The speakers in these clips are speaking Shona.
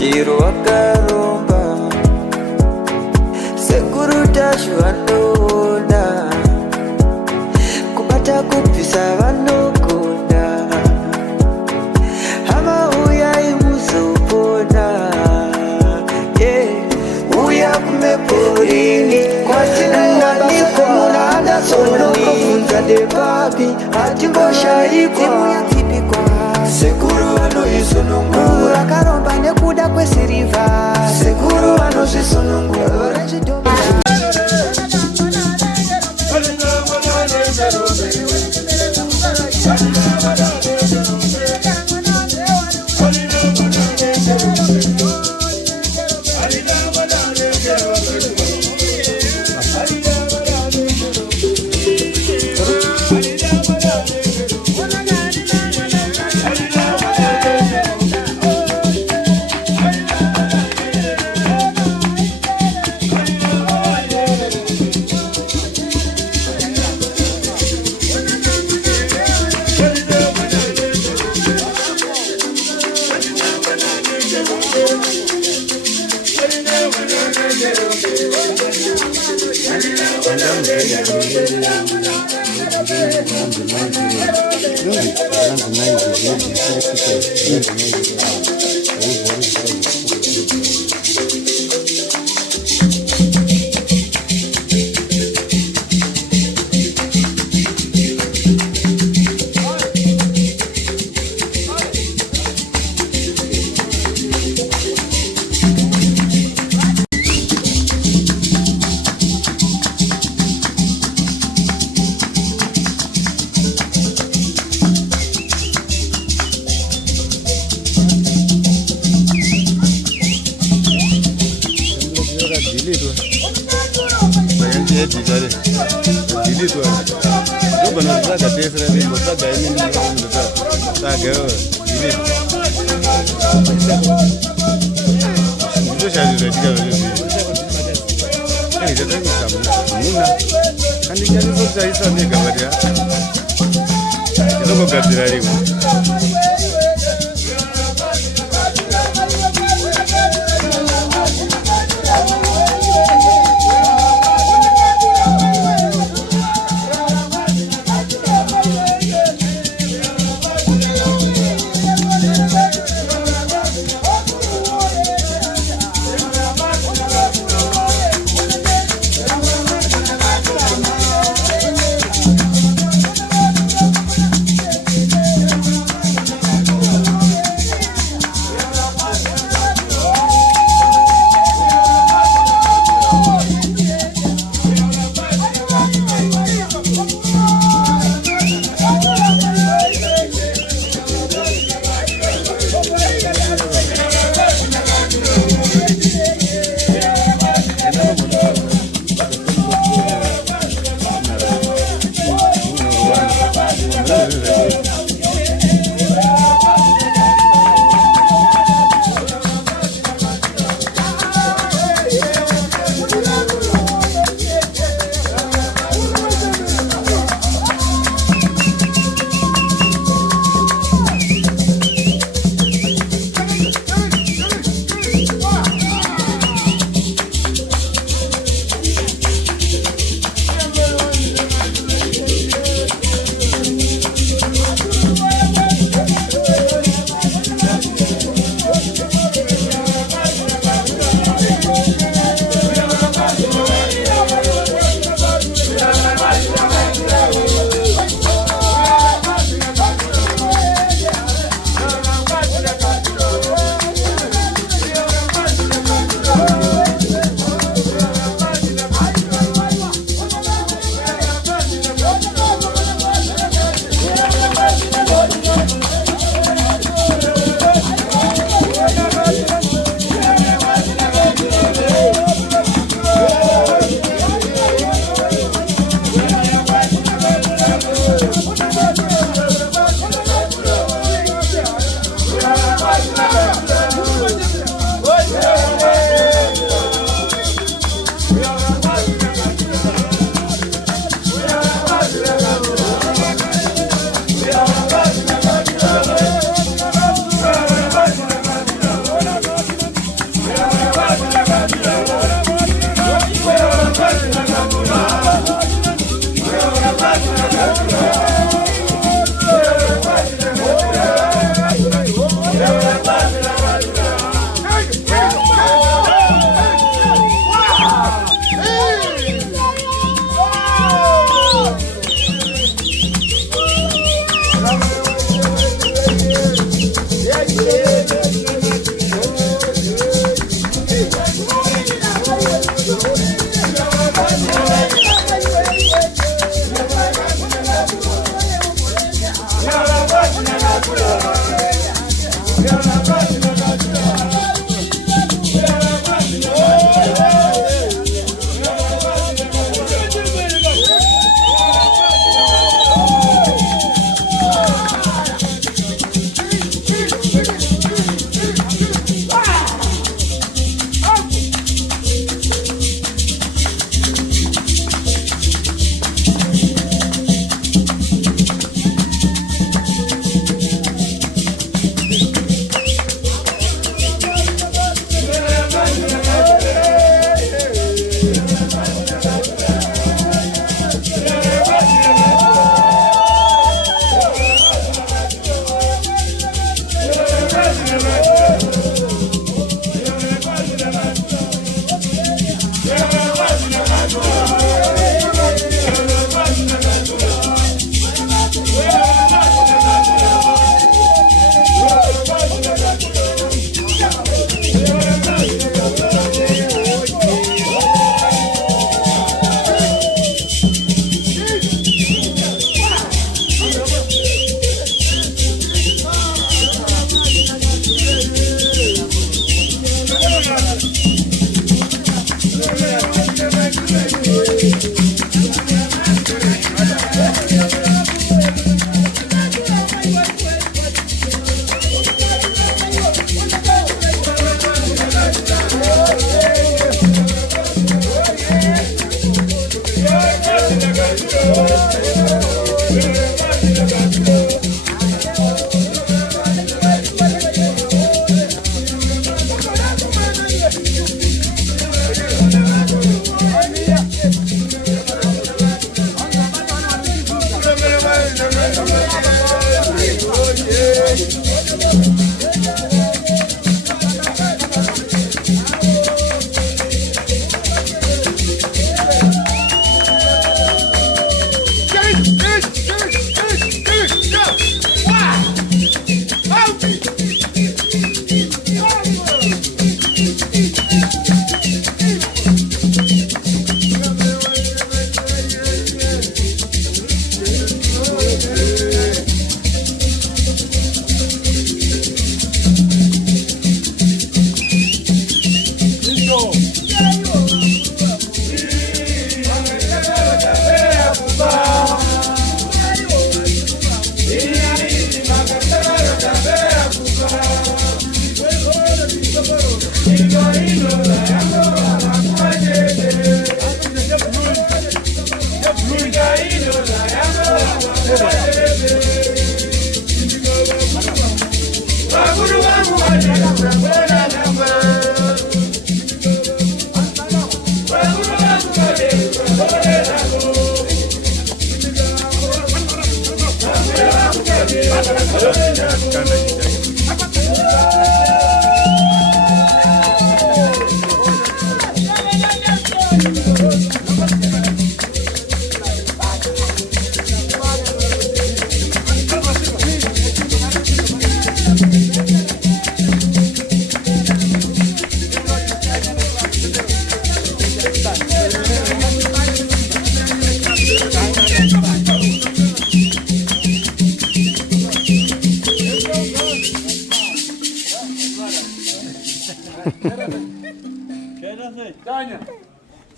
chiro wakaromba sekuru tashu vanona kubata kupisa vanogona hama uyai muzopona uya kumeporini kwatinananikwa munada sonokovunza depapi hatingoshaikwa sekuru vanoisonongura akaromba nekuda kwesiriva sekuru vanozvisonongura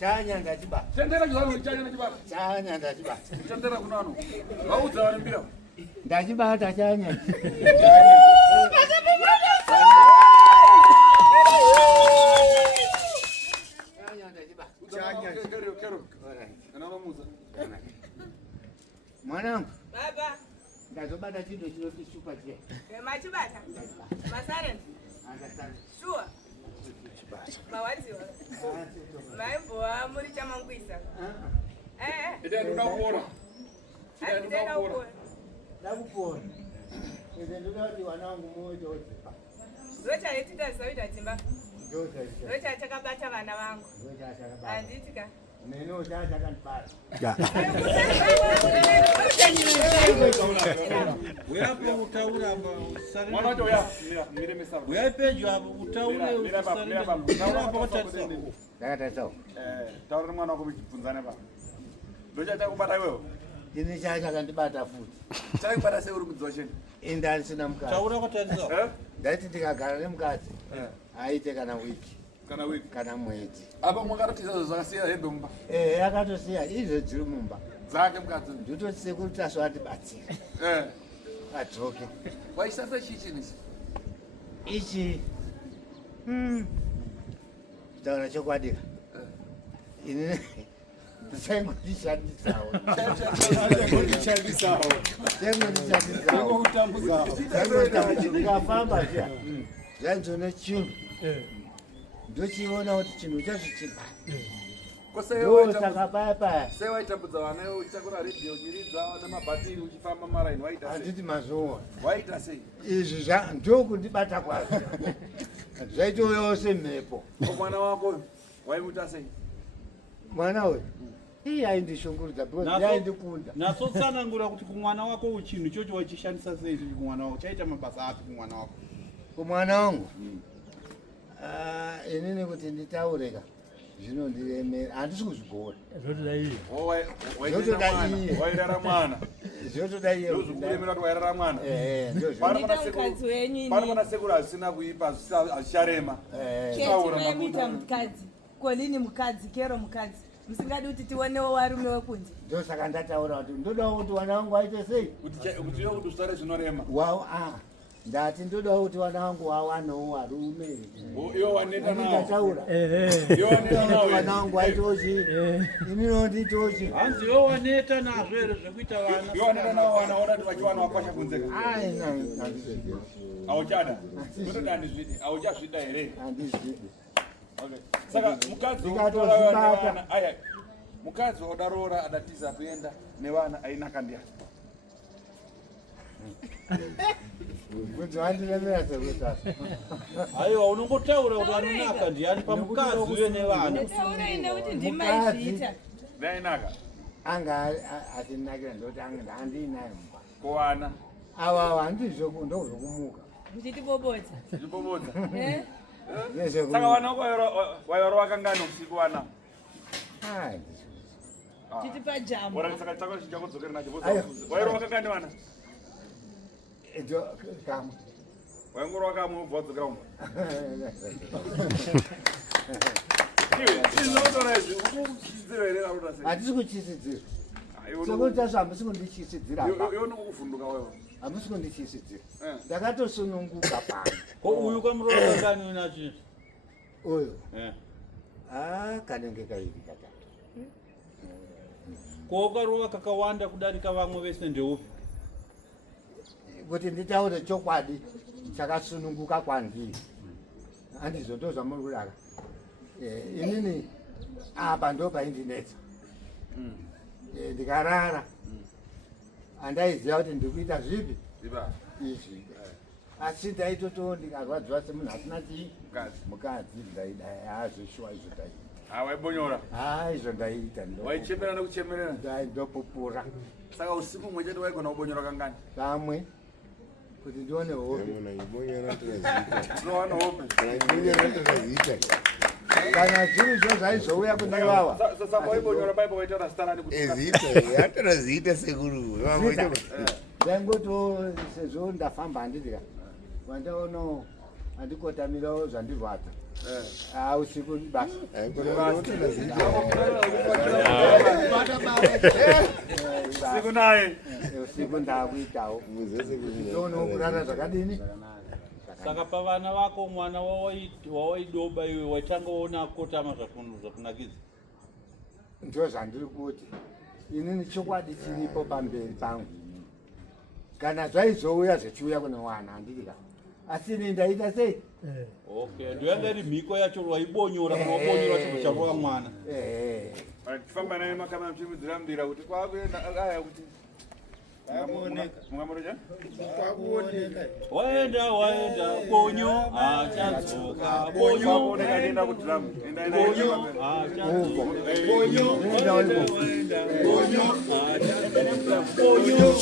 Chanya ndachibata. Tendera kuzana chanya ndachibata. Chanya ndachibata. Tendera kunano. Vaudza vari mbira. Ndachibata chanya. Mwanangu. Baba. Ndazobata chintu chinoti super jet. Machibata. Masaren. Sure. Mawadziwa. Maimboa muri chamangwisa. Ida ndoda kupora. Ndenda kupora. Ndakupora. Ende ndoda kuti wanangu mmoja odzipa. Rocha etita zawita timba. Ndoda. Rocha chakabata vana vangu. Rocha chakabata. Anditika. Neno chakabata. Uyapo utaura hapa usare. Mwana wacho ya mire mesaba. Uyapejo hapo utaure usare. Mira baba. Hapo kotatsa. Ndakatasa. Taura mwana wako kuchibvunzana baba. Ndocha chakubata iwewe. Ini chakandibata futi. Chakubata sei uri kudziwa cheni. Indani sina mukadzi. Taura kotatsa. Ndaiti ndikagara nemukadzi. Aite kana wiki. Kana wiki. Kana mwedzi. Apa mwakatotiza zvakasiya hembe mumba. Akatosiya izvo dziri mumba. Dzake mukadzi. Ndototse kuti aswatibatsira. Adzoke. Waisasa chichinisi. Ichi. Taura chokwadi. Ini ndisangondishandisawo. Ndikafamba zviya zvanzone chinhu ndochiona kuti chinhu chazvichibva ndosaka paya sei waitambudza vana iwe uchitakura redhiyo uchiridza nemabhatiri uchifamba maraini waita sei? handiti mazuva Waita sei? izvi ndokundibata kwazvo zvaitoyawo semhepo. Mwana wako waimuita sei? Mwana uyu aindishungurudza because yaindikunda. Nasotsanangura kuti kumwana wako uchinhu chocho wachishandisa sei kumwana wako chaita mabasa api kumwana wako? Kumwana wangu inini kuti nditaureka zvinondiremera handisi kuzvigora. Wairara mwana. Zvotoda iye ndozokuremera kuti wairara mwana. Pano pana sekuru asina kuipa azicharema. Ketimemita mukadzi. Kolini mukadzi, kero mukadzi. Musingadi kuti tionewo varume wekunze. Ndosaka ndataura kuti ndodawo kuti vana vangu vaite sei? Kuti iwe kuti usare zvinorema. Ndati ndodawo kuti vana vangu vawanewo varume. Iwe waneta nawo. Ndataura. Iwe waneta nawo. Vana vangu vaitochi. Ini nditochi. Hanzi iwe waneta nazvo ere zvekuita vana. Iwe waneta nawo vana voda kuti vachiwana wapasha kunzeka. Handizvidi. Auchada. Ndoda handizvidi. Auchazvida here. Handizvidi. Okay. Saka mukadzi ukatora aya mukadzi odarora adatiza kuenda nevana ainaka ndiani? Kuti wandiremera sekutasa. Aiwa unongotaura kuti anonaka ndiani pamukadzi uye nevana. Taura ine kuti ndimaizviita. Ndainaka. Anga atinakira ndoti anga handinaye mba. Kuwana. Ava ndizvokumuka. Muchitibobodza. Zvibobodza. Saka vana vako wairo vakangani usiku wana? Chitipa jamu. Saka chako chichakodzokera nacho. Wairo vakangani vana? Kamwe. Waingoro wakamwe ubva wadzokera umba. Hatisi kuchisidzira. Sokuti hazvambisi kundichisidzira. Iwe nokuvhunduka wewe. Hamisi kundichisidzira. Ndakatosununguka pano. Ko uyu kamurova kani unachi? Uyu. Kanenge kairi katatu. Ko ukarova kakawanda kudarika vamwe vese ndeupi? Kuti nditaure chokwadi chakasununguka kwandiri. Handizvo ndozvamuri kudaka. Inini apa ndopaindinetsa. Ndikarara handaiziva kuti ndikuita zvipi izvi. Asi ndaitoto ndikarwadziwa semunhu asina chii mukadzi ndaidazoshuwa izvo ndaita. Waibonyora? Izvo ndaita. Waichemerera nekuchemerera? Ndopupura. Saka usiku mumwe chete waigona kubonyora kangani? Kamwe. Kuti ndione hope. Unowana hope? Kana zviri zvo zvaizouya kundivawa. Saka waibonyora baibo waitaura zita rani kuti? Yatora zita sekuru. Ndaingoto sezvo ndafamba handidika. Wandaono andikotamirawo zvandivata usiku basa siku naye usiku ndakuitawo ndoono kurara zvakadini. Saka pavana vako mwana wawaidoba iwe wachangoona kotama zvakunakidza. Ndo zvandiri kuti inini chokwadi chiripo pamberi pangu. Kana zvaizouya zvichiuya kune wana handiri asi ini ndaita sei? Okay, ndoyanga iri mhiko yacho waibonyora kana wabonyora chinhu charova mwana. Achifamba naye makama mchimudzirambira kuti kwakuenda aya kuti mungamuroja? Waenda bonyo achatsoka bonyo enda kudiramu bonyo achatsoka bonyo bonyo achatsoka bonyo.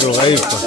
Ndo haifa.